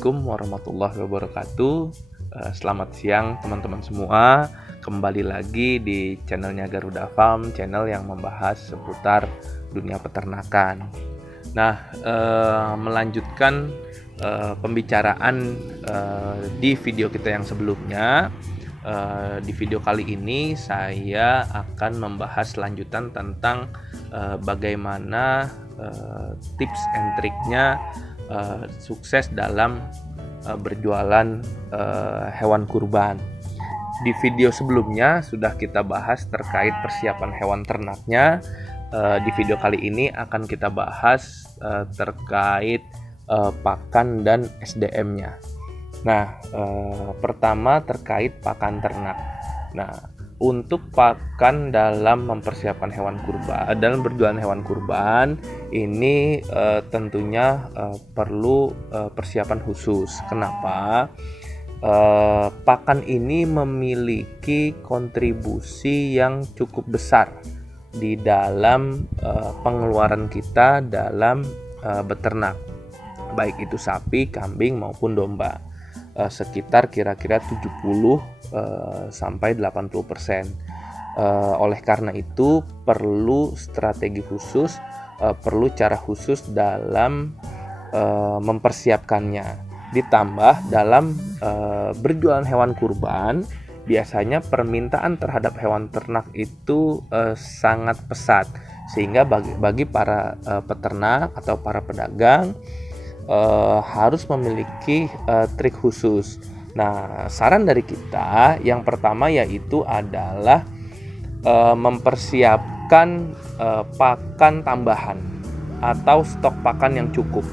Assalamualaikum warahmatullahi wabarakatuh. Selamat siang teman-teman semua. Kembali lagi di channelnya Garuda Farm, channel yang membahas seputar dunia peternakan. Nah, melanjutkan pembicaraan di video kita yang sebelumnya. Di video kali ini saya akan membahas lanjutan tentang bagaimana tips and triknya sukses dalam berjualan hewan kurban. Di video sebelumnya sudah kita bahas terkait persiapan hewan ternaknya. Di video kali ini akan kita bahas terkait pakan dan SDM-nya. Nah, pertama terkait pakan ternak. Nah, untuk pakan dalam mempersiapkan hewan kurban, dalam berjualan hewan kurban ini tentunya perlu persiapan khusus. Kenapa? Pakan ini memiliki kontribusi yang cukup besar di dalam pengeluaran kita dalam beternak, baik itu sapi, kambing maupun domba. Sekitar kira-kira 70 sampai 80%. Oleh karena itu perlu strategi khusus, perlu cara khusus dalam mempersiapkannya. Ditambah dalam berjualan hewan kurban, biasanya permintaan terhadap hewan ternak itu sangat pesat, sehingga bagi para peternak atau para pedagang harus memiliki trik khusus. Nah, saran dari kita yang pertama yaitu adalah mempersiapkan pakan tambahan atau stok pakan yang cukup.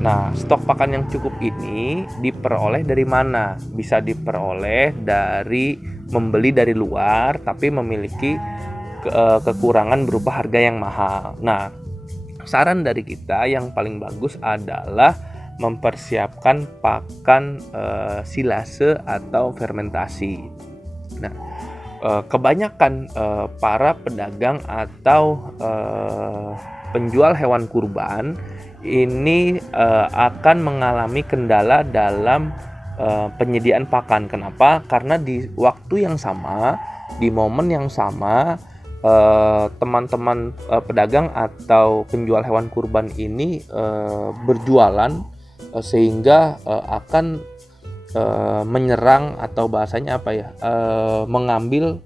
Nah, stok pakan yang cukup ini diperoleh dari mana? Bisa diperoleh dari membeli dari luar tapi memiliki kekurangan berupa harga yang mahal. Nah, saran dari kita yang paling bagus adalah mempersiapkan pakan silase atau fermentasi. Nah, kebanyakan para pedagang atau penjual hewan kurban ini akan mengalami kendala dalam penyediaan pakan. Kenapa? Karena di waktu yang sama, di momen yang sama, teman-teman pedagang atau penjual hewan kurban ini berjualan sehingga akan menyerang atau bahasanya mengambil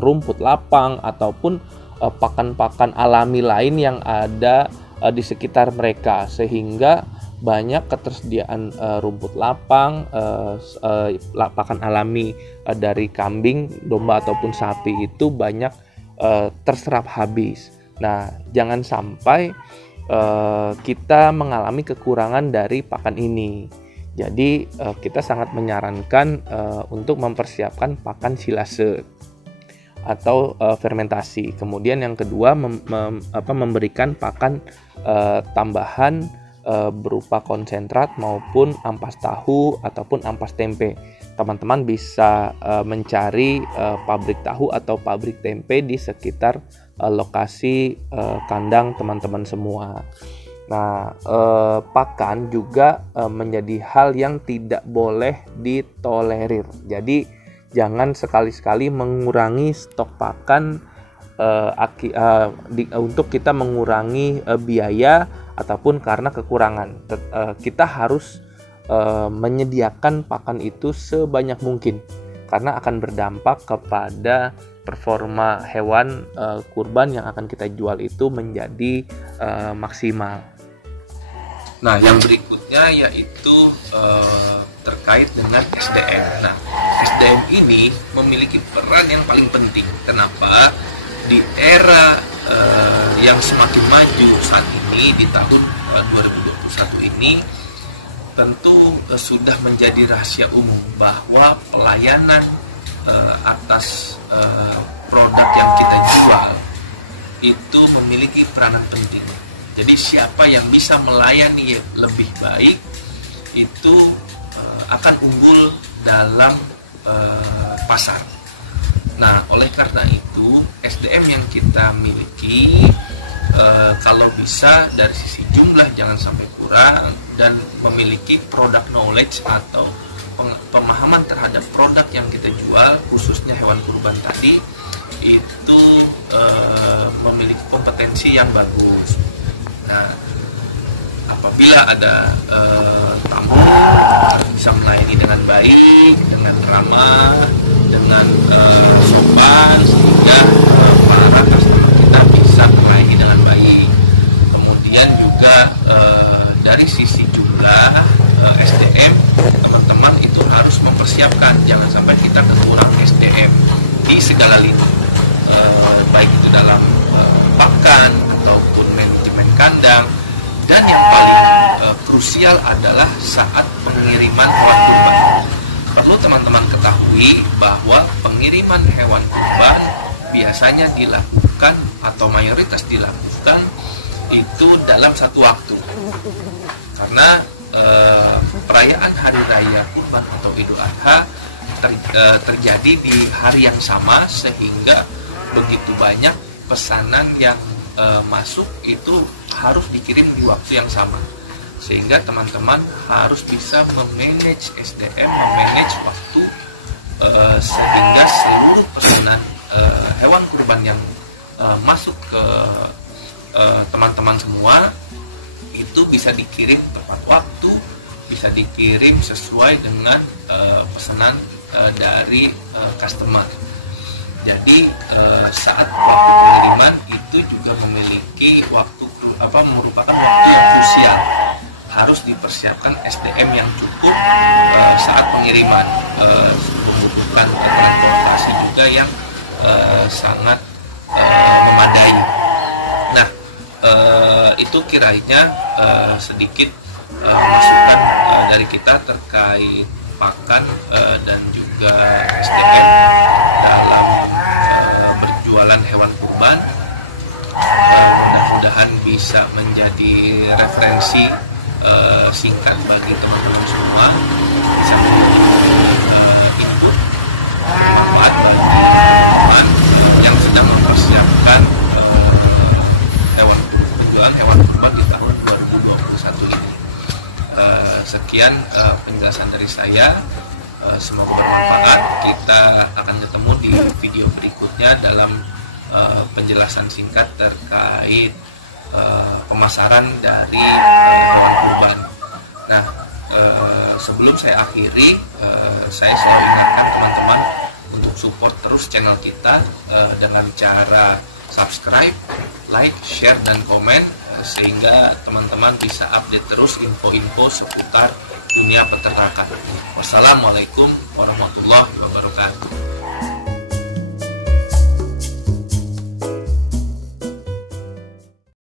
rumput lapang ataupun pakan-pakan alami lain yang ada di sekitar mereka, sehingga banyak ketersediaan rumput lapang, pakan alami dari kambing, domba ataupun sapi itu banyak terserap habis. Nah, jangan sampai kita mengalami kekurangan dari pakan ini. Jadi kita sangat menyarankan untuk mempersiapkan pakan silase atau fermentasi. Kemudian yang kedua memberikan pakan tambahan berupa konsentrat maupun ampas tahu ataupun ampas tempe. Teman-teman bisa mencari pabrik tahu atau pabrik tempe di sekitar lokasi kandang teman-teman semua. Nah, pakan juga menjadi hal yang tidak boleh ditolerir. Jadi jangan sekali-sekali mengurangi stok pakan untuk kita mengurangi biaya ataupun karena kekurangan. Kita harus menyediakan pakan itu sebanyak mungkin karena akan berdampak kepada performa hewan kurban yang akan kita jual itu menjadi maksimal. Nah, yang berikutnya yaitu terkait dengan SDM. Nah, SDM ini memiliki peran yang paling penting. Kenapa? Di era yang semakin maju saat ini, di tahun 2021 ini, tentu sudah menjadi rahasia umum bahwa pelayanan atas produk yang kita jual itu memiliki peranan penting. Jadi siapa yang bisa melayani lebih baik itu akan unggul dalam pasar. Nah, oleh karena itu SDM yang kita miliki kalau bisa dari sisi jumlah jangan sampai kurang. kurang dan memiliki product knowledge atau pemahaman terhadap produk yang kita jual, khususnya hewan kurban tadi, itu memiliki kompetensi yang bagus. Nah, apabila ada tamu bisa melayani dengan baik, dengan ramah, dengan sopan, sehingga para customer kita bisa melayani dengan baik. Kemudian juga dari sisi jumlah SDM, teman-teman itu harus mempersiapkan, jangan sampai kita kekurangan SDM di segala lini, baik itu dalam pakan ataupun manajemen kandang. Dan yang paling krusial adalah saat pengiriman hewan kurban. Perlu teman-teman ketahui bahwa pengiriman hewan kurban biasanya dilakukan atau mayoritas dilakukan itu dalam satu waktu. Karena perayaan hari raya kurban atau Idul Adha terjadi di hari yang sama, sehingga begitu banyak pesanan yang masuk itu harus dikirim di waktu yang sama, sehingga teman-teman harus bisa memanage SDM, memanage waktu, sehingga seluruh pesanan hewan kurban yang masuk ke teman-teman semua itu bisa dikirim tepat waktu, bisa dikirim sesuai dengan pesanan dari customer. Jadi saat waktu pengiriman itu juga memiliki merupakan waktu yang krusial. Harus dipersiapkan SDM yang cukup saat pengiriman, membutuhkan transportasi juga yang sangat memadai. Nah, itu kiranya sedikit masukan dari kita terkait pakan dan juga SDM dalam berjualan hewan kurban. Mudah-mudahan bisa menjadi referensi singkat bagi teman-teman semua, bisa menjadi input manfaat bagi teman-teman yang sedang mempersiapkan penjualan hewan kurban di tahun 2021 ini. Sekian penjelasan dari saya. Semoga bermanfaat. Kita akan ketemu di video berikutnya dalam penjelasan singkat terkait pemasaran dari hewan kurban. Nah, sebelum saya akhiri, saya selalu ingatkan teman-teman untuk support terus channel kita dengan cara subscribe, like, share, dan komen, sehingga teman-teman bisa update terus info-info seputar dunia peternakan. Wassalamualaikum warahmatullahi wabarakatuh.